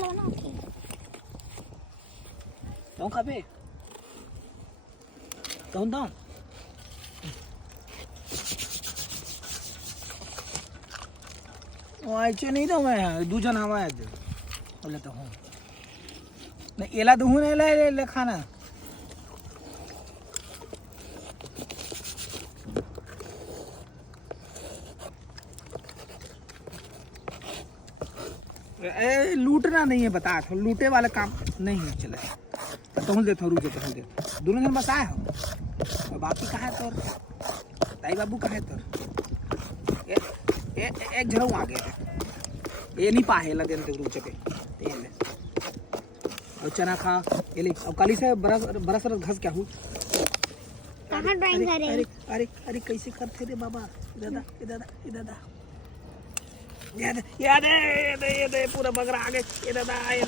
वाला बना ओके तो खाबे तो दाओ ओ आइचे नहीं तो मैं दूजन हवा है बोले तो हूं नहीं एला दूं ने ले खाना लूटना नहीं है बता तो लूटे वाला काम नहीं है चले तो दे रुक दे दोनों जन बस आए हो और बाकी कहाँ है तोर ताई बाबू कहाँ है तोर एक झरो आ गया ये नहीं पाहे ला देन ते रुचे पे ये ले और चना खा ये ले अब काली से बरस घस क्या हूँ कहाँ ड्राइंग करे अरे अरे अरे कैसे करते रे बाबा दादा दादा ये दे पूरा बगरा आ गए ये दादा ये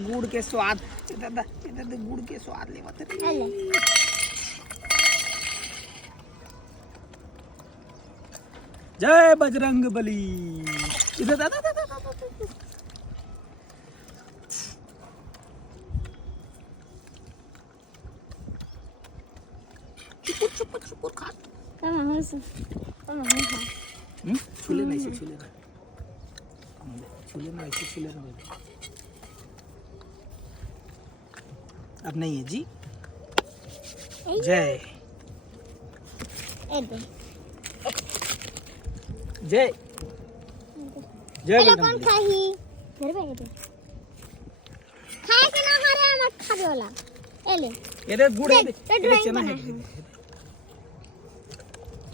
गुड़ के स्वाद ये दादा गुड़ के स्वाद ले मत जय बजरंग बली इधर दादा चुप खा छुले नहीं अब नहीं है जी जय जय जय कौन खाही घर पे खाए के ना हारे मत खाबे वाला एले ये गुड़ है ये चना है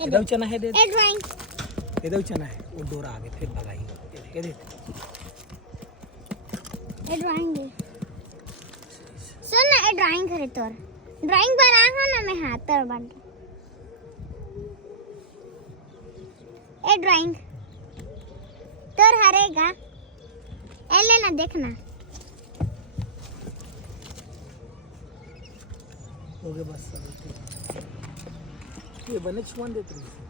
ये चना है दे ए ड्राइंग ये चना है वो डोरा आगे फिर भगाई ये दे ए ड्राइंग दे सुन ना ए ड्राइंग करे तोर ड्राइंग बना हो ना मैं हाथ तर बन ए ड्राइंग तोर हरेगा ए लेना देखना हो गया बस ये बने छुआन देते